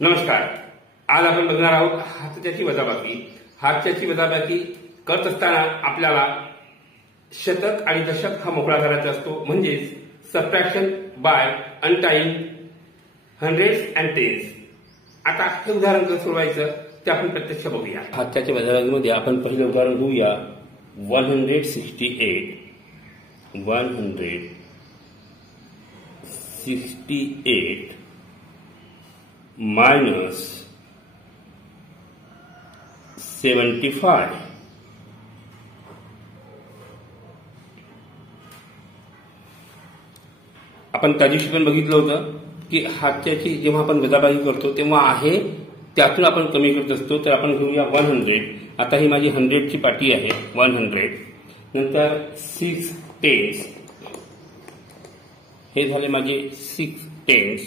नमस्कार. आज आपण बघणार आहोत हातच्याची वजाबाकी. हातच्याची वजाबाकी करत असताना आपल्याला शतक आणि दशक हा मोकळा करायचा असतो, म्हणजेच subtraction by untying hundreds and tens. आता हे उदाहरण कसं सोडवायचं ते आपण प्रत्यक्ष बघूया. हातच्याच्या वजाबाकीमध्ये आपण पहिलं उदाहरण घेऊया. 168 minus 75. आपण त्या दिवशी पण बघितलं होतं की हातच्याची जेव्हा आपण वजाबाकी करतो तेव्हा आहे त्यातून आपण कमी करत असतो. तर आपण घेऊया 100. आता ही माझी 100ची पाटी आहे. 100 नंतर 6 टेन्स, हे झाले माझे 6 टेन्स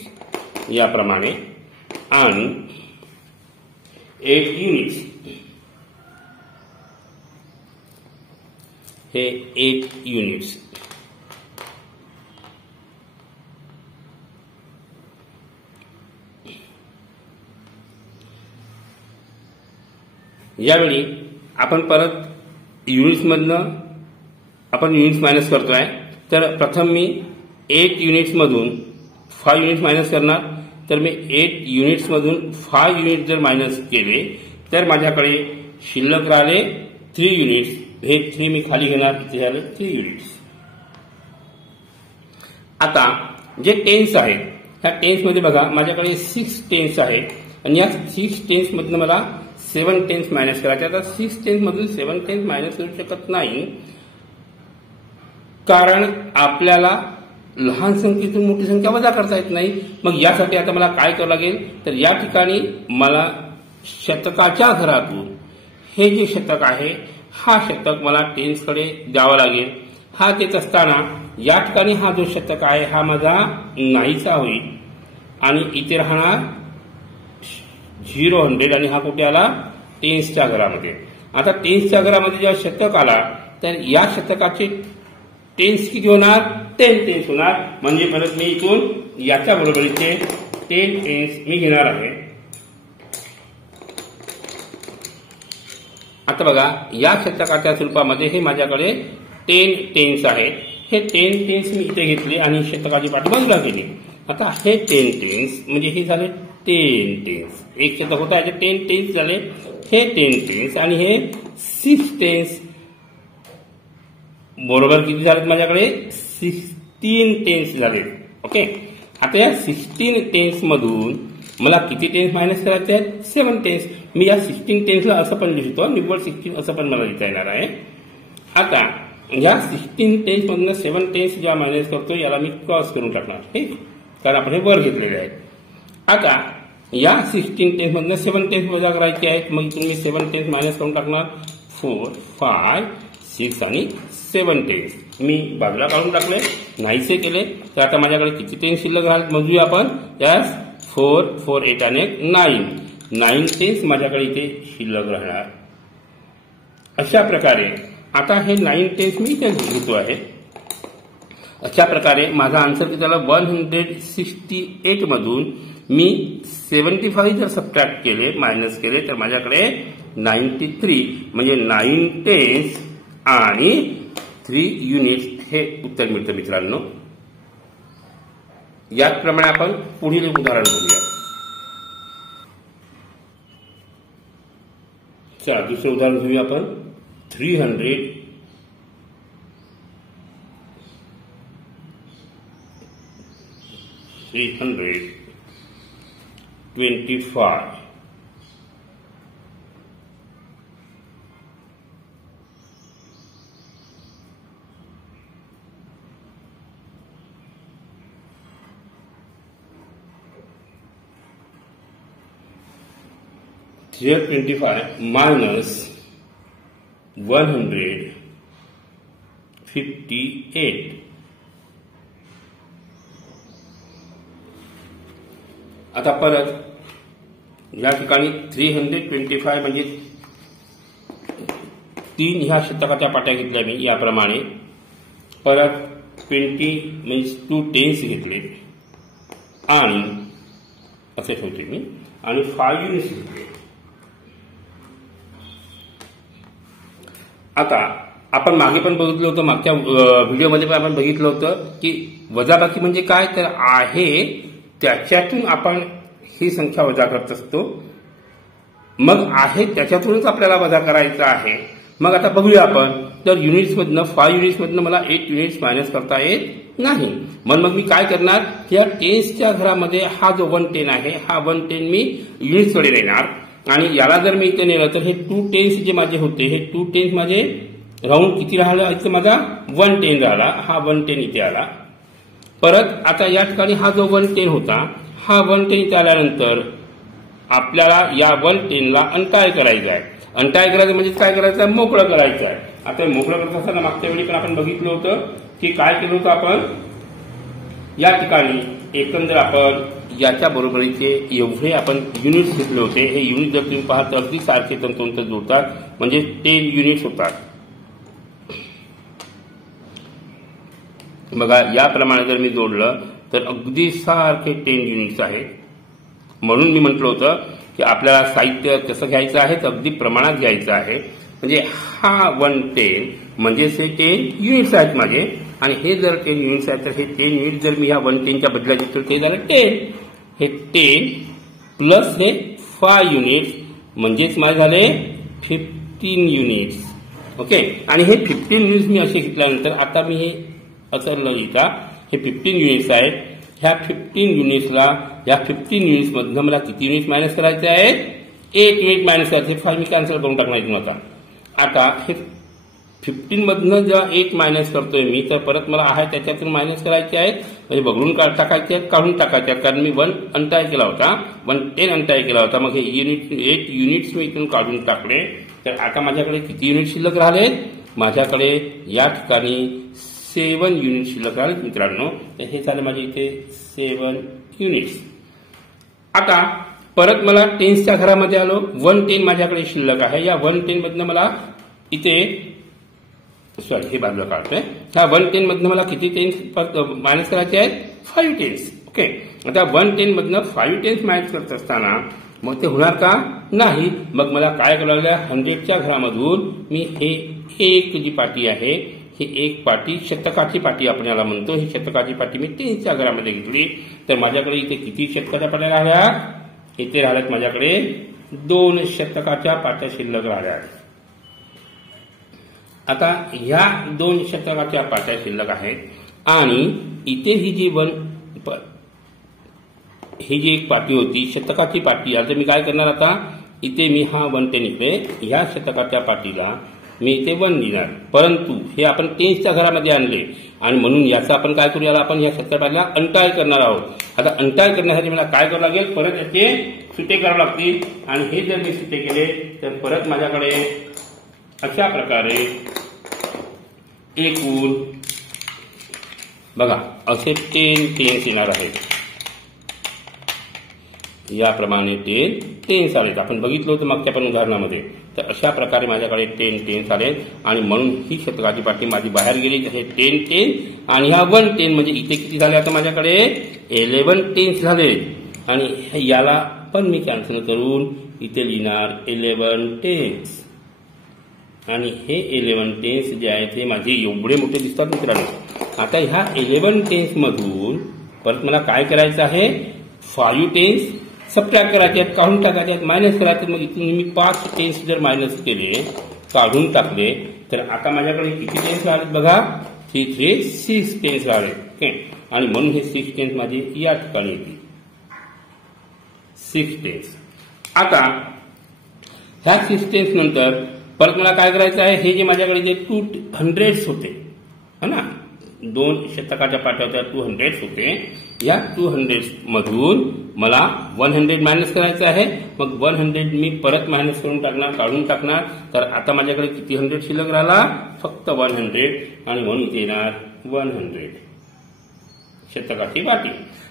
याप्रमाणे, आणि 8 युनिट्स, हे 8 युनिट्स. यावेळी आपण परत युनिट्समधनं आपण युनिट्स मायनस करतोय. तर प्रथम मी 8 युनिट्समधून 5 युनिट्स मायनस करणार. तर मी 8 युनिट्समधून 5 युनिट जर मायनस केले तर माझ्याकडे शिल्लक राहिले 3 युनिट्स. हे 3 मी खाली घेणार, इथे झाले 3 युनिट्स. आता जे टेन्स आहेत ह्या टेन्समध्ये बघा माझ्याकडे 6 टेन्स आहेत, आणि या 6 टेन्समधनं मला 7 टेन्स मायनस करायचे. आता 6 टेन्समधून 7 टेन्स मायनस करू शकत नाही, कारण आपल्याला लहान संख्येतून मोठी संख्या वजा करता येत नाही. मग यासाठी आता मला काय करावं लागेल, तर या ठिकाणी मला शतकाच्या घरातून हे जे शतक आहे हा शतक मला टेन्सकडे द्यावा लागेल. हा देत असताना या ठिकाणी हा जो शतक आहे हा माझा नाहीचा होईल, आणि इथे राहणार 0 आणि हा कुठे आला, टेन्सच्या घरामध्ये. आता टेन्सच्या घरामध्ये जेव्हा शतक आला तर या शतकाचे टेन्स किती होणार, 10 टेन्स होणार. म्हणजे परत मी इथून याच्या बरोबरीचे 10 टेन्स मी घेणार आहे. आता बघा या शतकाच्या स्वरूपामध्ये हे माझ्याकडे 10 टेन्स आहेत. हे 10 टेन्स मी इथे घेतले आणि शतकाची पाठी बाजूला केली. आता हे 10 टेन्स म्हणजे हे झाले 10 टेन्स. एक शतक होता, याचे 10 टेन्स झाले. हे 10 टेन्स आणि हे 6 टेन्स बरोबर किती झालेत, माझ्याकडे 16 टेन्स झालेत. ओके. आता या 16 टेन्स मधून मला किती टेन्स मायनस करायचे आहेत, 7 टेन्स. मी या 16 टेन्सला असं पण लिहितो, निव्वळ 16 असं पण मला लिहिता येणार आहे. आता या 16 टेन्स मधून 7 टेन्स जेव्हा मायनस करतो याला मी क्रॉस करून टाकणार, ठीक, कारण आपण हे वर घेतलेले आहेत. आता या 16 टेन्स मधून 7 टेन्स वजा करायचे आहेत. मग तुम्ही 7 टेन्स मायनस करून टाकणार. 4, 5, 6 आणि 7 टेन्स मी बाजूला काढून टाकले, नाहीसे केले. तर आता माझ्याकडे किती टेन्स शिल्लक राहतात मोजूया आपण. यास 4, 4, 8 आणि 9 टेन्स माझ्याकडे इथे शिल्लक राहणार. अशा प्रकारे आता हे 9 टेन्स मी इथे घेतो आहे. अशा प्रकारे माझा आन्सर किती झाला, 168 मधून मी 75 जर सबट्रॅक्ट केले, मायनस केले, तर माझ्याकडे 93 म्हणजे 9 टेन्स आणि 3 युनिट्स हे उत्तर मिळतं मित्रांनो. याचप्रमाणे आपण पुढील एक उदाहरण बघूया. चला दुसरं उदाहरण घेऊया आपण. 325 minus 158. आता परत या ठिकाणी 325 म्हणजे 3 ह्या शतकाच्या पाट्या घेतल्या मी याप्रमाणे. परत 20 म्हणजे 2 टेन्स घेतले आणि असे ठेवते मी. आणि 5 युनिट्स घेतले. आता आपण मागे पण बघितलं होतं, मागच्या व्हिडिओमध्ये पण आपण बघितलं होतं की वजाबाकी म्हणजे काय, तर आहे त्याच्यातून आपण ही संख्या वजा करत असतो. मग आहे त्याच्यातूनच आपल्याला वजा करायचं आहे. मग आता बघूया आपण, तर युनिट्समधनं 5 युनिट्समधनं मला 8 युनिट्स मायनस करता येत नाही. मग मी काय करणार, या टेन्सच्या घरामध्ये हा जो 110 आहे, हा 110 मी युनिट्सकडे नेणार. आणि याला जर मी इथे नेलं तर हे 2 टेन्स जे माझे होते, हे 2 टेन्स माझे राहून किती राहिला, इथे माझा 110 राहिला, हा 110 इथे आला. परत आता या ठिकाणी हा जो 110 होता, हा 110 इथे आल्यानंतर आपल्याला या 110 ला अनटाय करायचं आहे. अनटाय करायचं म्हणजे काय करायचं आहे, मोकळं करायचं आहे. आता मोकळं करत असताना मागच्या वेळी पण आपण बघितलं होतं की काय केलं होतं आपण, या ठिकाणी एकंदर आपण याच्या बरोबरीचे एवढे आपण युनिट्स घेतले होते. हे युनिट जर तुम्ही पाहता अगदी सारखे तंतोतंत जोडतात, म्हणजे 10 युनिट्स होतात. बघा याप्रमाणे जर मी जोडलं तर अगदी सारखे 10 युनिट्स आहेत. म्हणून मी म्हटलं होतं की आपल्याला साहित्य कसं घ्यायचं आहे, तर अगदी प्रमाणात घ्यायचं आहे. म्हणजे हा 110 म्हणजेच हे 10 युनिट्स आहेत माझे, आणि हे जर 10 युनिट्स आहेत तर हे 10 युनिट जर मी ह्या 110च्या बदल्यात घेतलं ते झालं 10. हे 10 प्लस हे 5 युनिट्स म्हणजेच माझे झाले 15 युनिट्स. ओके, आणि हे 15 युनिट्स मी असे घेतल्यानंतर आता मी हे असं लिहिता, हे 15 युनिट्स आहेत. ह्या 15 युनिट्सला या 15 युनिट्समधनं मला किती युनिट्स मायनस करायचे आहेत, 8 युनिट मायनस करायचे. 5 मी कॅन्सल करून टाकणार इथून. आता हे 15 मधनं जेव्हा 8 मायनस करतोय मी, तर परत मला आहे त्याच्यातून मायनस करायचे आहेत, म्हणजे बघून टाकायचे आहेत, काढून टाकायचे आहेत. कारण मी 1 अनटाय केला होता, 110 अनटाय केला होता. मग हे 8 युनिट्स मी इथून काढून टाकले. तर आता माझ्याकडे किती युनिट शिल्लक राहिले, माझ्याकडे या ठिकाणी 7 युनिट शिल्लक राहिले मित्रांनो. तर हे झाले माझे इथे 7 युनिट्स. आता परत मला टेन्सच्या घरामध्ये आलो, 110 माझ्याकडे शिल्लक आहे. या 110 मधनं मला इथे हे बाजूला काढतोय. ह्या 110 मधनं मला किती टेन्स मायनस करायचे आहेत, 5 टेन्स. ओके, आता 110 मधनं 5 टेन्स मायनस करत असताना मग ते होणार का, नाही. मग मला काय करावं लागलं, 100च्या घरामधून मी हे एक जी पाटी आहे, ही एक पाटी शतकाची पाटी आपण याला म्हणतो, ही शतकाची पाटी मी 10च्या घरामध्ये घेतली. तर माझ्याकडे इथे किती शतकाच्या पाट्या राहिल्या, इथे राहिल्यात माझ्याकडे 2 शतकाच्या पाट्या शिल्लक राहिल्या. आता ह्या 2 शतकाच्या पाट्या शिल्लक आहेत, आणि इथे ही जी एक पाटी होती शतकाची पाटी, आता मी काय करणार, आता इथे मी हा 110 इथे ह्या शतकाच्या पाटीला मी इथे 1 लिहिणार. परंतु हे आपण 10च्या घरामध्ये आणले, आणि म्हणून याचा आपण काय करू, याला आपण या शतकाला अनटाय करणार आहोत. आता अनटाय करण्यासाठी मला काय करावं लागेल, परत याचे सुटे करावे लागतील. आणि हे जर मी सुटे केले तर परत माझ्याकडे अशा प्रकारे एकूण बघा असे 10 टेन्स येणार आहेत. याप्रमाणे 10 टेन्स आलेत, आपण बघितलं होतं मागच्या पण उदाहरणामध्ये. तर अशा प्रकारे माझ्याकडे 10 टेन्स आले, आणि म्हणून ही शतकाची पाटी माझी बाहेर गेली. हे 10 टेन्स आणि हा 110 म्हणजे इथे किती झाले, आता माझ्याकडे 11 टेन्स झाले. आणि याला पण मी कॅन्सल करून इथे लिहिणार 11 टेन्स. आणि हे 11 टेन्स जे आहेत हे माझे एवढे मोठे दिसतात मित्रांनो. आता ह्या 11 टेन्स मधून परत मला काय करायचं आहे, 5 टेन्स सबट्रॅक्ट करायचे आहेत, काढून टाकायचे आहेत, मायनस करायचे. मग इथून मी 5 टेन्स जर मायनस केले, काढून टाकले, तर आता माझ्याकडे किती टेन्स राहिले बघा, तिथे 6 टेन्स राहिले. ओके, आणि म्हणून हे 6 टेन्स माझे या ठिकाणी येतील, 6 टेन्स. आता ह्या 6 टेन्स नंतर परत मला काय करायचं आहे, हे जे माझ्याकडे जे 200 होते है ना, 2 शतकाच्या पाट्या होत्या, 200 होते. या 200 मधून मला 100 मायनस करायचं आहे. मग 100 मी परत मायनस करून टाकणार, काढून टाकणार. तर आता माझ्याकडे किती 100 शिल्लक राहिला, फक्त 100. आणि म्हणून इथे येणार 100 शतकाची पाटी.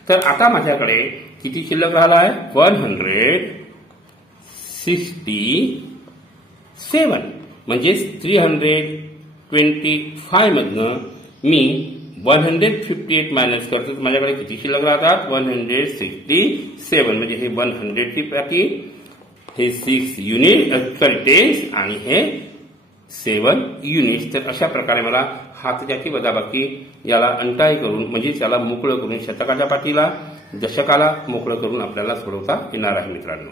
तर आता माझ्याकडे किती शिल्लक राहिला आहे, 167. म्हणजे 325 मधनं मी 158 मायनस करतो तर माझ्याकडे किती शिल्लक राहतात 167 म्हणजे हे 100 ची पाटी, हे 6 युनिट सॉरी टेन्स आणि हे 7 युनिट्स. तर अशा प्रकारे मला हातच्याची वजाबाकी याला अंटाई करून म्हणजे त्याला मोकळं करून शतकाच्या पाठीला दशकाला मोकळं करून आपल्याला सोडवता येणार आहे मित्रांनो.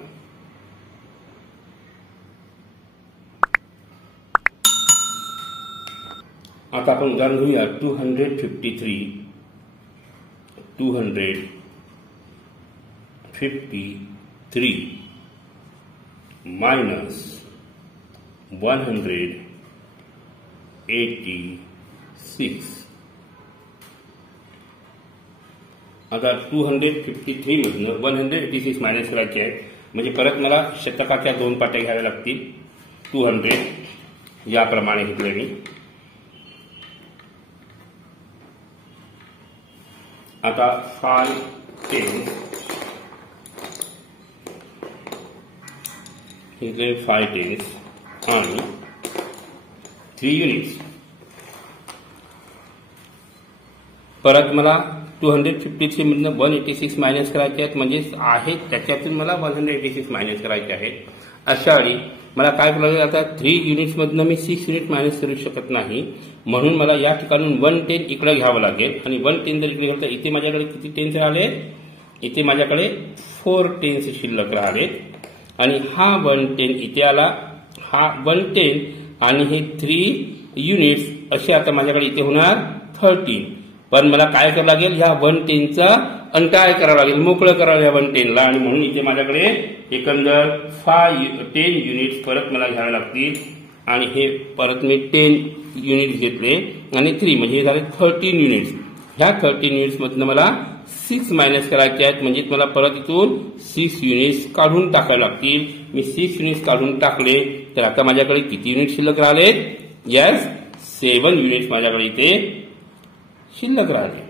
आता आपण उदाहरण घेऊया 253 मायनस 186. आता 253 मधनं 186 मायनस करायचे आहे म्हणजे परत मला शतकाच्या 2 पाट्या घ्याव्या लागतील. 200 याप्रमाणे घेतले मी. आता 5 टेन्स घेतले, 5 टेन्स आणि 3 युनिट्स. परत मला 253 मधनं 186 मायनस करायचे आहेत म्हणजेच आहेत त्याच्यातून मला 186 मायनस करायचे आहेत. अशा वेळी मला काय करावं लागेल, आता 3 युनिट्स मधनं मी 6 युनिट मायनस करू शकत नाही म्हणून मला या ठिकाणून 110 इकडे घ्यावं लागेल आणि 110 जर इकडे घेतलं तर इथे माझ्याकडे किती टेन्स राहिले, इथे माझ्याकडे 4 टेन्स शिल्लक राहिलेत आणि हा 110 इथे आला, हा 110 आणि हे 3 युनिट्स असे आता माझ्याकडे इथे होणार 13. पण मला काय करावं लागेल, ह्या 110चा अंटाय करावं लागेल, मोकळं करावं या 110ला आणि म्हणून इथे माझ्याकडे एकंदर 10 युनिट्स परत मला घ्यावे लागतील आणि हे परत मी 10 युनिट्स घेतले आणि 3 म्हणजे हे झाले 13 युनिट्स. ह्या 13 युनिट्स मधनं मला 6 मायनस करायचे आहेत म्हणजे मला परत इथून 6 युनिट्स काढून टाकावे लागतील. मी 6 युनिट्स काढून टाकले तर आता माझ्याकडे किती युनिट शिल्लक राहिलेत, यस 7 युनिट्स माझ्याकडे इथे शिल्लक राहिले.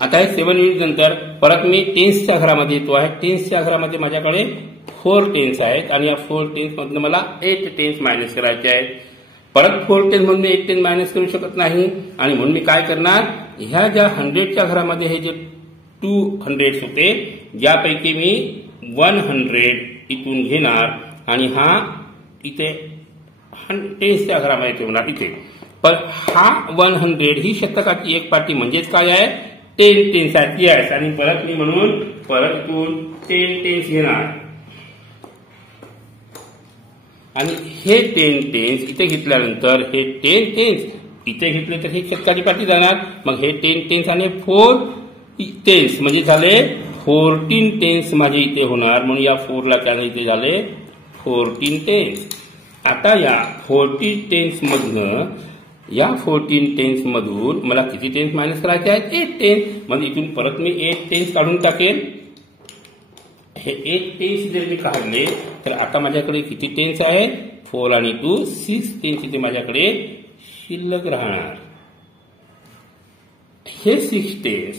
आता हे 7 युनिट नंतर परत मी टेन्सच्या घरामध्ये येतो आहे. टेन्सच्या घरामध्ये माझ्याकडे 4 टेन्स आहेत आणि या 4 टेन्स मधनं मला 8 टेन्स मायनस करायचे आहेत. परत 4 टेन्स मधून 8 टेन्स मायनस करू शकत नाही आणि म्हणून मी काय करणार, ह्या ज्या 100च्या घरामध्ये हे जे 200 होते ज्यापैकी मी 100 इथून घेणार आणि हा इथे टेन्सच्या घरामध्ये ठेवणार इथे. पण हा 100 ही शतकाची एक पाटी म्हणजेच काय आहे 10 टेन्स आहे यस. आणि परत मी म्हणून परत इथून 10 टेन्स घेणार आणि हे 10 टेन्स इथे घेतल्यानंतर हे 10 टेन्स इथे घेतले तर हे शतकाची पाटी जाणार. मग हे 10 टेन्स आणि 4 टेन्स म्हणजे झाले 14 टेन्स माझे इथे होणार म्हणून या 4ला त्याने इथे झाले 14 टेन्स. आता या 14 टेन्स मधनं या 14 टेन्स मधून मला किती टेन्स मायनस करायचे आहेत 8 टेन्स. म्हणजे इथून परत मी 8 टेन्स काढून टाकेल. हे 8 टेन्स जर मी काढले तर आता माझ्याकडे किती टेन्स आहेत 4 आणि 2 6 टेन्स इथे माझ्याकडे शिल्लक राहणार. हे 6 टेन्स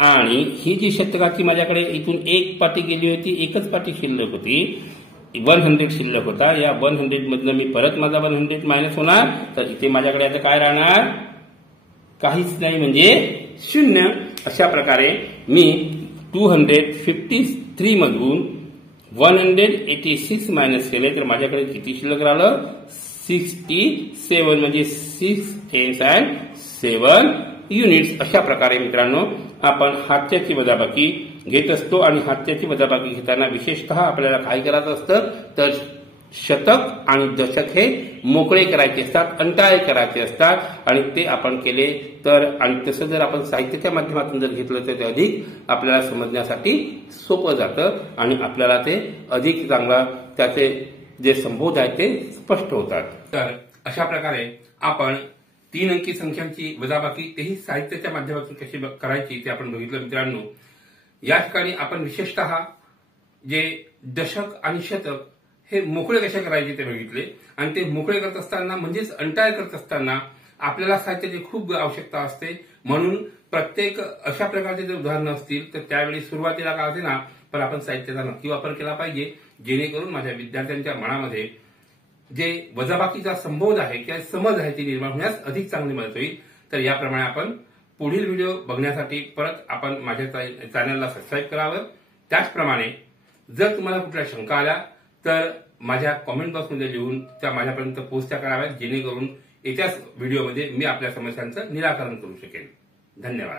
आणि ही जी शतकाची माझ्याकडे इथून एक पाटी गेली होती, एकच पाटी शिल्लक होती, 100 शिल्लक होता. या 100 मधनं मी परत माझा 100 मायनस होणार तर इथे माझ्याकडे आता काय राहणार काहीच नाही म्हणजे 0. अशा प्रकारे मी 253 मधून 186 मायनस केले तर माझ्याकडे किती शिल्लक राहिलं 67 म्हणजे 6 टेन्स अँड 7 युनिट्स. अशा प्रकारे मित्रांनो आपण हात्याची वजाबाकी घेत असतो आणि हात्याची वजाबाकी घेताना विशेषतः आपल्याला काय करायचं असतं तर शतक आणि दशक हे मोकळे करायचे असतात, अंटाळे करायचे असतात आणि ते आपण केले तर आणि तसं जर आपण साहित्याच्या माध्यमातून जर घेतलं तर ते अधिक आपल्याला समजण्यासाठी सोपं जातं आणि आपल्याला ते अधिक चांगला त्याचे जे संबोध आहेत ते स्पष्ट होतात. तर अशा प्रकारे आपण 3 अंकी संख्यांची वजाबाकी तेही साहित्याच्या माध्यमातून कशी करायची ते आपण बघितलं मित्रांनो. या ठिकाणी आपण विशेषतः जे दशक आणि शतक हे मोकळे कसे करायचे ते बघितले आणि ते मोकळे करत असताना म्हणजेच अंटाळे करत असताना आपल्याला साहित्याची खूप आवश्यकता असते. म्हणून प्रत्येक अशा प्रकारचे जर उदाहरणं असतील तर त्यावेळी सुरुवातीला काय होते ना पण आपण साहित्याचा नक्की वापर केला पाहिजे जेणेकरून माझ्या विद्यार्थ्यांच्या मनामध्ये जे वजाबाकीचा संबोध आहे किंवा समज आहे ती निर्माण होण्यास अधिक चांगली मदत होईल. तर याप्रमाणे आपण पुढील व्हिडिओ बघण्यासाठी परत आपण माझ्या चॅनलला सबस्क्राईब करावं. त्याचप्रमाणे जर तुम्हाला कुठल्या शंका आल्या तर माझ्या कॉमेंट बॉक्समध्ये लिहून त्या माझ्यापर्यंत पोस्ट कराव्यात, जेणेकरून येत्या व्हिडिओमध्ये मी आपल्या समस्यांचं निराकरण करू शकेन. धन्यवाद.